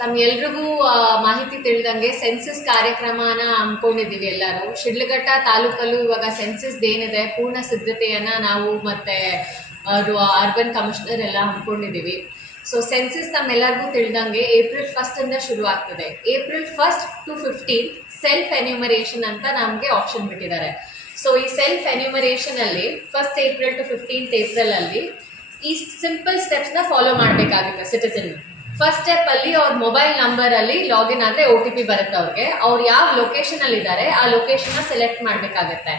ತಮ್ಗೆಲ್ರಿಗೂ ಮಾಹಿತಿ ತಿಳಿದಂಗೆ ಸೆನ್ಸಸ್ ಕಾರ್ಯಕ್ರಮನ ಹಮ್ಮಿಕೊಂಡಿದ್ದೀವಿ ಎಲ್ಲರೂ. ಶಿಡ್ಲಘಟ್ಟ ತಾಲೂಕಲ್ಲೂ ಇವಾಗ ಸೆನ್ಸಸ್ ಏನಿದೆ ಪೂರ್ಣ ಸಿದ್ಧತೆಯನ್ನು ನಾವು ಮತ್ತು ಅರ್ಬನ್ ಕಮಿಷನರ್ ಎಲ್ಲ ಹಮ್ಮಿಕೊಂಡಿದ್ದೀವಿ. ಸೊ ಸೆನ್ಸಸ್ ತಮ್ಮೆಲ್ಲರಿಗೂ ತಿಳಿದಂಗೆ ಏಪ್ರಿಲ್ 1 ಶುರು ಆಗ್ತದೆ. ಏಪ್ರಿಲ್ 1 to 15 ಸೆಲ್ಫ್ ಎನ್ಯೂಮರೇಷನ್ ಅಂತ ನಮಗೆ ಆಪ್ಷನ್ ಬಿಟ್ಟಿದ್ದಾರೆ. ಸೊ ಈ ಸೆಲ್ಫ್ ಎನ್ಯೂಮರೇಷನ್ ಅಲ್ಲಿ 1 ಏಪ್ರಿಲ್ to 15 ಏಪ್ರಿಲ್ ಅಲ್ಲಿ ಈ ಸಿಂಪಲ್ ಸ್ಟೆಪ್ಸ್ನ ಫಾಲೋ ಮಾಡಬೇಕಾಗುತ್ತೆ ಸಿಟಿಸನ್. ಫಸ್ಟ್ ಸ್ಟೆಪ್ ಅಲ್ಲಿ ಅವ್ರ ಮೊಬೈಲ್ ನಂಬರ್ ಅಲ್ಲಿ ಲಾಗಿನ್ ಆದ್ರೆ OTP ಬರುತ್ತೆ ಅವ್ರಿಗೆ. ಅವ್ರು ಯಾವ ಲೊಕೇಶನ್ ಅಲ್ಲಿ ಇದ್ದಾರೆ ಆ ಲೊಕೇಶನ್ ಸೆಲೆಕ್ಟ್ ಮಾಡಬೇಕಾಗತ್ತೆ.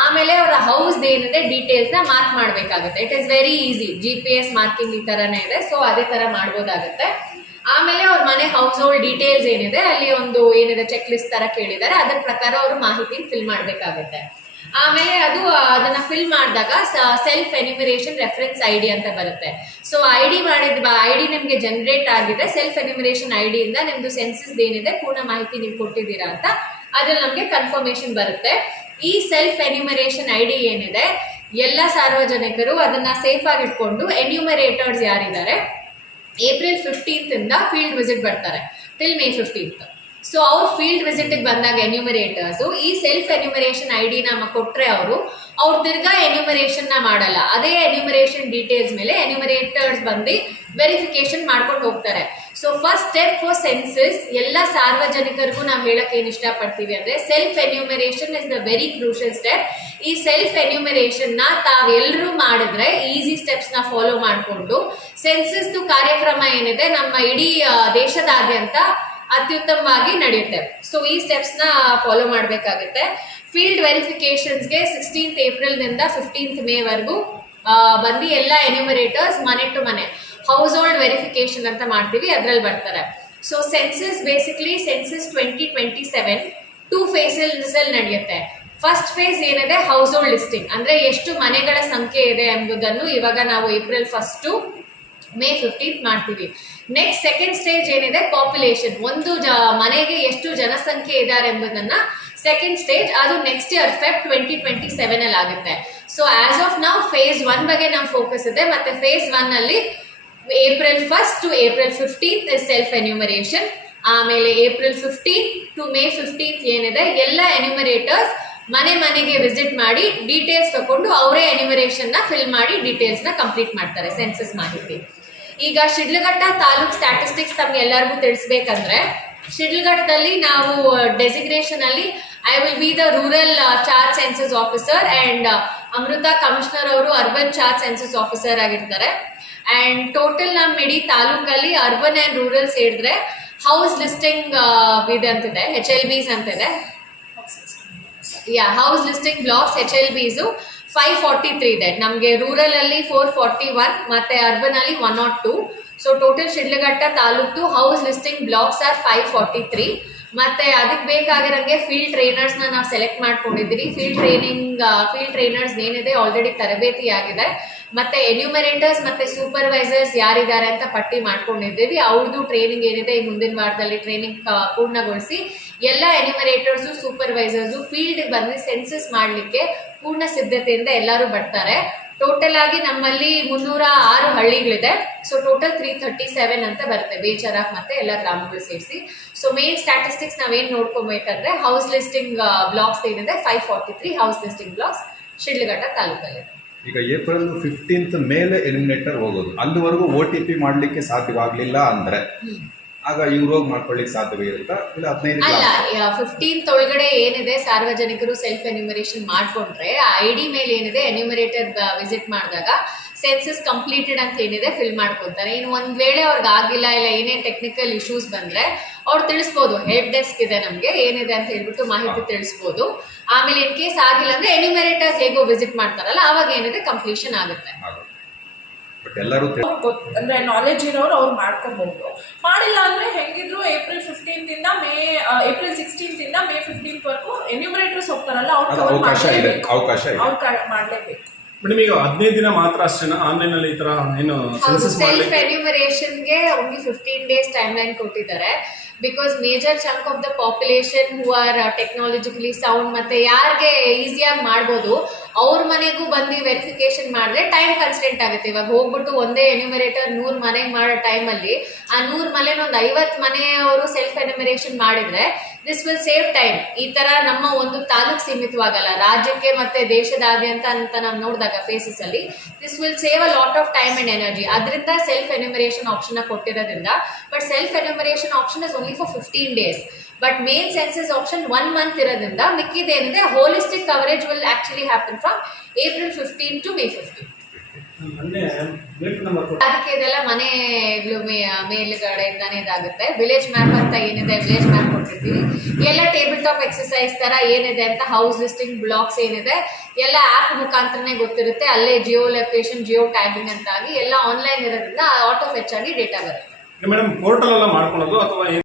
ಆಮೇಲೆ ಅವರ ಹೌಸ್ ಏನಿದೆ ಡೀಟೇಲ್ಸ್ ನ ಮಾರ್ಕ್ ಮಾಡಬೇಕಾಗುತ್ತೆ. It is very easy, GPS marking ಈ ತರನೇ ಇದೆ. ಸೊ ಅದೇ ತರ ಮಾಡ್ಬೋದಾಗತ್ತೆ. ಆಮೇಲೆ ಅವ್ರ ಮನೆ ಹೌಸ್ ಹೋಲ್ಡ್ ಡೀಟೇಲ್ಸ್ ಏನಿದೆ ಅಲ್ಲಿ ಒಂದು ಏನಿದೆ ಚೆಕ್ ಲಿಸ್ಟ್ ತರ ಕೇಳಿದ್ದಾರೆ, ಅದ್ರ ಪ್ರಕಾರ ಅವರು ಮಾಹಿತಿ ಫಿಲ್ ಮಾಡಬೇಕಾಗತ್ತೆ. ಆಮೇಲೆ ಅದನ್ನ ಫಿಲ್ ಮಾಡಿದಾಗ ಸೆಲ್ಫ್ ಎನ್ಯೂಮರೇಷನ್ ರೆಫರೆನ್ಸ್ ID ಅಂತ ಬರುತ್ತೆ. ಸೊ ID ನಿಮ್ಗೆ ಜನರೇಟ್ ಆಗಿದೆ. ಸೆಲ್ಫ್ ಎನ್ಯೂಮರೇಷನ್ ID ಇಂದ ನಿಮ್ದು ಸೆನ್ಸಸ್ ಏನಿದೆ ಪೂರ್ಣ ಮಾಹಿತಿ ನೀವು ಕೊಟ್ಟಿದ್ದೀರಾ ಅಂತ ಅದ್ರಲ್ಲಿ ನಮ್ಗೆ ಕನ್ಫರ್ಮೇಶನ್ ಬರುತ್ತೆ. ಈ ಸೆಲ್ಫ್ ಎನ್ಯೂಮರೇಷನ್ ID ಏನಿದೆ ಎಲ್ಲ ಸಾರ್ವಜನಿಕರು ಅದನ್ನ ಸೇಫ್ ಆಗಿ ಇಟ್ಕೊಂಡು ಎನ್ಯೂಮರೇಟರ್ಸ್ ಯಾರಿದ್ದಾರೆ ಏಪ್ರಿಲ್ 15 ಇಂದ ಫೀಲ್ಡ್ ವಿಸಿಟ್ ಬರ್ತಾರೆ ಟಿಲ್ ಮೇ 15. ಸೊ ಅವ್ರು ಫೀಲ್ಡ್ ವಿಸಿಟ್ ಬಂದಾಗ ಎನ್ಯೂಮರೇಟರ್ಸ್ ಈ ಸೆಲ್ಫ್ ಎನ್ಯೂಮರೇಷನ್ ID ನ ಕೊಟ್ರೆ ಅವ್ರು ತಿರ್ಗಾ ಎನ್ಯೂಮರೇಷನ್ ನ ಮಾಡಲ್ಲ. ಅದೇ ಎನ್ಯೂಮರೇಷನ್ ಡೀಟೇಲ್ಸ್ ಮೇಲೆ ಎನ್ಯೂಮರೇಟರ್ಸ್ ಬಂದು ವೆರಿಫಿಕೇಶನ್ ಮಾಡ್ಕೊಂಡು ಹೋಗ್ತಾರೆ. So first step for census ಎಲ್ಲ ಸಾರ್ವಜನಿಕರಿಗೂ ನಾವು ಹೇಳಕ್ ಏನ್ ಇಷ್ಟಪಡ್ತೀವಿ ಅಂದ್ರೆ self enumeration is the very crucial step. ಈ ಸೆಲ್ಫ್ ಎನ್ಯೂಮರೇಷನ್ ನ ತಾವೆಲ್ಲರೂ ಮಾಡಿದ್ರೆ ಈಸಿ ಸ್ಟೆಪ್ಸ್ ನ ಫಾಲೋ ಮಾಡಿಕೊಂಡು ಸೆನ್ಸಸ್ ಕಾರ್ಯಕ್ರಮ ಏನಿದೆ ನಮ್ಮ ಇಡೀ ದೇಶದಾದ್ಯಂತ ಅತ್ಯುತ್ತಮವಾಗಿ ನಡೆಯುತ್ತೆ. ಸೊ ಈ ಸ್ಟೆಪ್ಸ್ ನ ಫಾಲೋ ಮಾಡಬೇಕಾಗುತ್ತೆ. ಫೀಲ್ಡ್ ವೆರಿಫಿಕೇಶನ್ಸ್ಗೆ 16th ಏಪ್ರಿಲ್ ನಿಂದ 15th ಮೇ ವರೆಗೂ ಬಂದು ಎಲ್ಲ ಎನ್ಯೂಮರೇಟರ್ಸ್ ಮನೆ ಟು ಮನೆ ಹೌಸ್ ಹೋಲ್ಡ್ ವೆರಿಫಿಕೇಶನ್ ಅಂತ ಮಾಡ್ತೀವಿ, ಅದ್ರಲ್ಲಿ ಬರ್ತಾರೆ. So census basically census 2027 2 phases ಅಲ್ಲಿ ನಡೆಯುತ್ತೆ. ಫಸ್ಟ್ ಫೇಸ್ ಏನಿದೆ ಹೌಸ್ ಹೋಲ್ಡ್ ಲಿಸ್ಟಿಂಗ್, ಅಂದ್ರೆ ಎಷ್ಟು ಮನೆಗಳ ಸಂಖ್ಯೆ ಇದೆ ಎಂಬುದನ್ನು ಇವಾಗ ನಾವು ಏಪ್ರಿಲ್ 1 to ಮೇ 15 ಮಾಡ್ತೀವಿ. ನೆಕ್ಸ್ಟ್ ಸೆಕೆಂಡ್ ಸ್ಟೇಜ್ ಏನಿದೆ ಪಾಪ್ಯುಲೇಷನ್, ಒಂದು ಮನೆಗೆ ಎಷ್ಟು ಜನಸಂಖ್ಯೆ ಇದ್ದಾರೆ ಎಂಬುದನ್ನ ಸೆಕೆಂಡ್ ಸ್ಟೇಜ್ ಅದು ನೆಕ್ಸ್ಟ್ ಇಯರ್ ಫೆಬ್ 2027 ಅಲ್ಲಿ ಆಗುತ್ತೆ. ಸೊ ಆಸ್ ಆಫ್ ನಾವು ಫೇಸ್ 1 ಬಗ್ಗೆ ನಾವು ಫೋಕಸ್ ಇದೆ. ಮತ್ತೆ ಫೇಸ್ 1 ಅಲ್ಲಿ April 1 to April 15 self enumeration. ಆಮೇಲೆ ಏಪ್ರಿಲ್ 15 to ಮೇ 15 ಏನಿದೆ ಎಲ್ಲ ಎನ್ಯೂಮರೇಟರ್ಸ್ ಮನೆಗೆ ವಿಸಿಟ್ ಮಾಡಿ ಡೀಟೇಲ್ಸ್ ತಗೊಂಡು ಅವರೇ ಎನ್ಯೂಮರೇಷನ್ ನ ಫಿಲ್ ಮಾಡಿ ಡೀಟೇಲ್ಸ್ ನ ಕಂಪ್ಲೀಟ್ ಮಾಡ್ತಾರೆ ಸೆನ್ಸಸ್ ಮಾಹಿತಿ. ಈಗ ಶಿಡ್ಲಘಟ್ಟ ತಾಲೂಕ್ ಸ್ಟ್ಯಾಟಿಸ್ಟಿಕ್ಸ್ ತಮ್ಗೆ ಎಲ್ಲರಿಗೂ ತಿಳಿಸ್ಬೇಕಂದ್ರೆ ಶಿಡ್ಲಘಟ್ಟದಲ್ಲಿ ನಾವು ಡೆಸಿಗ್ನೇಷನ್ ಅಲ್ಲಿ I will be the rural charge census officer and Amrutha commissioner ಅವರು ಅರ್ಬನ್ ಚಾರ್ಜ್ ಸೆನ್ಸಸ್ ಆಫೀಸರ್ ಆಗಿರ್ತಾರೆ. ಅಂಡ್ ಟೋಟಲ್ ನಮ್ಮ ಇಡೀ ತಾಲೂಕಲ್ಲಿ ಅರ್ಬನ್ ಅಂಡ್ ರೂರಲ್ ಸೇರಿದ್ರೆ ಹೌಸ್ ಲಿಸ್ಟಿಂಗ್ ಇದೆ ಅಂತಿದೆ, HLBs ಅಂತಿದೆ. ಹೌಸ್ ಲಿಸ್ಟಿಂಗ್ ಬ್ಲಾಕ್ಸ್ HLBs 543 ಇದೆ. ನಮಗೆ ರೂರಲ್ ಅಲ್ಲಿ 441 ಮತ್ತೆ ಅರ್ಬನ್ ಅಲ್ಲಿ 102. So total Shidlaghatta taluk house listing blocks are 543. ಮತ್ತೆ ಅದಕ್ಕೆ ಬೇಕಾಗಿರಂಗೆ ಫೀಲ್ಡ್ ಟ್ರೈನರ್ಸ್ ನಾವು ಸೆಲೆಕ್ಟ್ ಮಾಡ್ಕೊಂಡಿದ್ದೀವಿ. ಫೀಲ್ಡ್ ಟ್ರೈನರ್ಸ್ ಏನಿದೆ ಆಲ್ರೆಡಿ ತರಬೇತಿ ಆಗಿದೆ. ಮತ್ತೆ ಎನ್ಯೂಮರೇಟರ್ಸ್ ಮತ್ತೆ ಸೂಪರ್ವೈಸರ್ಸ್ ಯಾರಿದ್ದಾರೆ ಅಂತ ಪಟ್ಟಿ ಮಾಡ್ಕೊಂಡಿದ್ದೀವಿ. ಅವ್ರದ್ದು ಟ್ರೈನಿಂಗ್ ಏನಿದೆ ಈ ಮುಂದಿನ ವಾರದಲ್ಲಿ ಟ್ರೈನಿಂಗ್ ಪೂರ್ಣಗೊಳಿಸಿ ಎಲ್ಲ ಎನ್ಯೂಮರೇಟರ್ಸು ಸೂಪರ್ವೈಸರ್ಸು ಫೀಲ್ಡ್ ಬಂದು ಸೆನ್ಸಸ್ ಮಾಡಲಿಕ್ಕೆ ಪೂರ್ಣ ಸಿದ್ಧತೆಯಿಂದ ಎಲ್ಲರೂ ಬರ್ತಾರೆ. ಟೋಟಲ್ ಆಗಿ ನಮ್ಮಲ್ಲಿ 306 ಹಳ್ಳಿಗಳಿದೆ. ಸೊ ಟೋಟಲ್ 337 ಅಂತ ಬರುತ್ತೆ ಬೇಚರಾಕ್ ಮತ್ತೆ ಎಲ್ಲ ಗ್ರಾಮಗಳು ಸೇರಿಸಿ. ಸೊ ಮೇನ್ ಸ್ಟ್ಯಾಟಿಸ್ಟಿಕ್ಸ್ ನಾವೇನ್ ನೋಡ್ಕೊಬೇಕಂದ್ರೆ ಹೌಸ್ ಲಿಸ್ಟಿಂಗ್ ಬ್ಲಾಕ್ಸ್ ಏನಿದೆ 543 ಹೌಸ್ ಲಿಸ್ಟಿಂಗ್ ಬ್ಲಾಕ್ಸ್ ಶಿಡ್ಲಘಟ್ಟ ತಾಲೂಕಲ್ಲಿದೆ. ಈಗ ಏಪ್ರಿಲ್ 15th ಮೇಲೆ ಎಲಿಮಿನೇಟರ್ ಹೋಗೋದು, ಅಲ್ಲಿವರೆಗೂ OTP ಮಾಡಲಿಕ್ಕೆ ಸಾಧ್ಯವಾಗಲಿಲ್ಲ ಅಂದ್ರೆ ಆಗ ಇವ್ರು ಹೋಗಿ ಮಾಡ್ಕೊಳ್ಳಿಕ್ಕೆ ಸಾಧ್ಯವೇ ಇರುತ್ತಾ? ಇಲ್ಲ 15 ಅಲ್ಲ, 15th ಒಳಗಡೆ ಏನಿದೆ ಸಾರ್ವಜನಿಕರು ಸೆಲ್ಫ್ ಎನ್ಯೂಮರೇಷನ್ ಮಾಡ್ಕೊಂಡ್ರೆ ID ಮೇಲೆ ಏನಿದೆ ಎನ್ಯೂಮರೇಟರ್ ವಿಸಿಟ್ ಮಾಡಿದಾಗ ಸೆನ್ಸಸ್ ಕಂಪ್ಲೀಟೆಡ್ ಅಂತ ಏನಿದೆ ಫಿಲ್ ಮಾಡ್ಕೊತಾರೆ. ಇನ್ನು ಒಂದ್ ವೇಳೆ ಅವ್ರಿಗೆ ಆಗಿಲ್ಲ ಇಲ್ಲ ಏನೇ ಟೆಕ್ನಿಕಲ್ ಇಶ್ಯೂಸ್ ಬಂದ್ರೆ ಅವ್ರು ತಿಳಿಸ್ಬೋದು. ಹೆಲ್ಪ್ ಡೆಸ್ಕ್ ಇದೆ ನಮ್ಗೆ ಏನಿದೆ ಅಂತ ಹೇಳ್ಬಿಟ್ಟು ಮಾಹಿತಿ ತಿಳಿಸ್ಬೋದು. ಆಮೇಲೆ ಇನ್ ಕೇಸ್ ಆಗಿಲ್ಲ ಅಂದ್ರೆ ಎನ್ಯೂಮರೇಟರ್ಸ್ ಹೇಗೋ ವಿಸಿಟ್ ಮಾಡ್ತಾರಲ್ಲ ಅವಾಗ ಏನಿದೆ ಕಂಪ್ಲೀಷನ್ ಆಗುತ್ತೆ. ಎಲ್ಲರೂ ಅಂದ್ರೆ ನಾಲೆಜ್ ಇರೋರು ಅವ್ರು ಮಾಡ್ಕೋಬಹುದು. ಮಾಡಿಲ್ಲ ಅಂದ್ರೆ ಹೆಂಗಿದ್ರು ಏಪ್ರಿಲ್ 15 ಇಂದ ಏಪ್ರಿಲ್ 16 ಇಂದ ಮೇ 15 ವರೆಗೂ ಎನ್ಯೂಮರೇಟರ್ಸ್ ಹೋಗ್ತಾರಲ್ಲ ಅವ್ರು ಮಾಡ್ಲೇಬೇಕು. ಮೇಡಮ್ ಈಗ 15 ದಿನ ಮಾತ್ರ ಅಷ್ಟೇನಾ ಆನ್ಲೈನ್ ಅಲ್ಲಿ ಈ ತರ ಏನು ಸೆಲ್ಫ್ ಎನ್ಯೂಮರೇಷನ್ಗೆ ಓನ್ಲಿ 15 days ಟೈಮ್ ಲೈನ್ ಕೊಟ್ಟಿದ್ದಾರೆ. Because major chunk of the population who are technologically sound ಮತ್ತೆ ಯಾರಿಗೆ ಈಸಿಯಾಗಿ ಮಾಡ್ಬೋದು ಅವ್ರ ಮನೆಗೂ ಬಂದು ವೆರಿಫಿಕೇಶನ್ ಮಾಡಿದ್ರೆ ಟೈಮ್ ಕನ್ಸ್ಟೆಂಟ್ ಆಗುತ್ತೆ. ಇವಾಗ ಹೋಗ್ಬಿಟ್ಟು ಒಂದೇ ಎನ್ಯುಮರೇಟರ್ 100 ಮನೆಗೆ ಮಾಡೋ ಟೈಮಲ್ಲಿ ಆ 100 ಮನೆನ ಒಂದು 50 ಮನೆಯವರು ಸೆಲ್ಫ್ ಎನ್ಯುಮರೇಷನ್ ಮಾಡಿದ್ರೆ ದಿಸ್ ವಿಲ್ ಸೇವ್ ಟೈಮ್. ಈ ತರ ನಮ್ಮ ಒಂದು ತಾಲೂಕ್ ಸೀಮಿತವಾಗಲ್ಲ, ರಾಜ್ಯಕ್ಕೆ ಮತ್ತೆ ದೇಶದಾದ್ಯಂತ ಅಂತ ನಾವು ನೋಡಿದಾಗ ಫೇಸಸ್ ಅಲ್ಲಿ this will save a lot of time and energy. ಅದರಿಂದ ಸೆಲ್ಫ್ ಎನ್ಯುಮರೇಷನ್ ಆಪ್ಷನ್ ಕೊಟ್ಟಿರೋದ್ರಿಂದ. But self enumeration option is only for 15 days. But main census option 1 month ಇರೋದ್ರಿಂದ ಮಿಕ್ಕಿದೇನಿದೆ holistic coverage will actually happen from April 15 to May 15. ಅದಕ್ಕೆ ಇದೆಲ್ಲ ಮನೆಗಳು ಮೇಲ್ಗಡೆಯಿಂದಾನೇ ಇದಾಗುತ್ತೆ. Village map ಅಂತ ಏನಿದೆ ವಿಲೇಜ್ ಮ್ಯಾಪ್ ಕೊಟ್ಟಿರ್ತೀವಿ. ಎಲ್ಲ ಟೇಬಲ್ ಟಾಪ್ ಎಕ್ಸಸೈಸ್ ತರ ಏನಿದೆ ಅಂತ ಹೌಸ್ ಲಿಸ್ಟಿಂಗ್ ಬ್ಲಾಕ್ಸ್ ಏನಿದೆ ಎಲ್ಲ ಆ್ಯಪ್ ಮುಖಾಂತರನೇ ಗೊತ್ತಿರುತ್ತೆ. ಅಲ್ಲೇ ಜಿಯೋ ಲೊಕೇಶನ್ ಜಿಯೋ ಟ್ಯಾಗಿಂಗ್ ಅಂತಾಗಿ ಎಲ್ಲ ಆನ್ಲೈನ್ ಇರೋದ್ರಿಂದ ಆಟೋ ಫೆಚ್ ಆಗಿ ಡೇಟಾ ಬರುತ್ತೆ. ಮೇಡಮ್ ಪೋರ್ಟಲ್ ಎಲ್ಲ ಮಾಡ್ಕೊಳೋದು ಅಥವಾ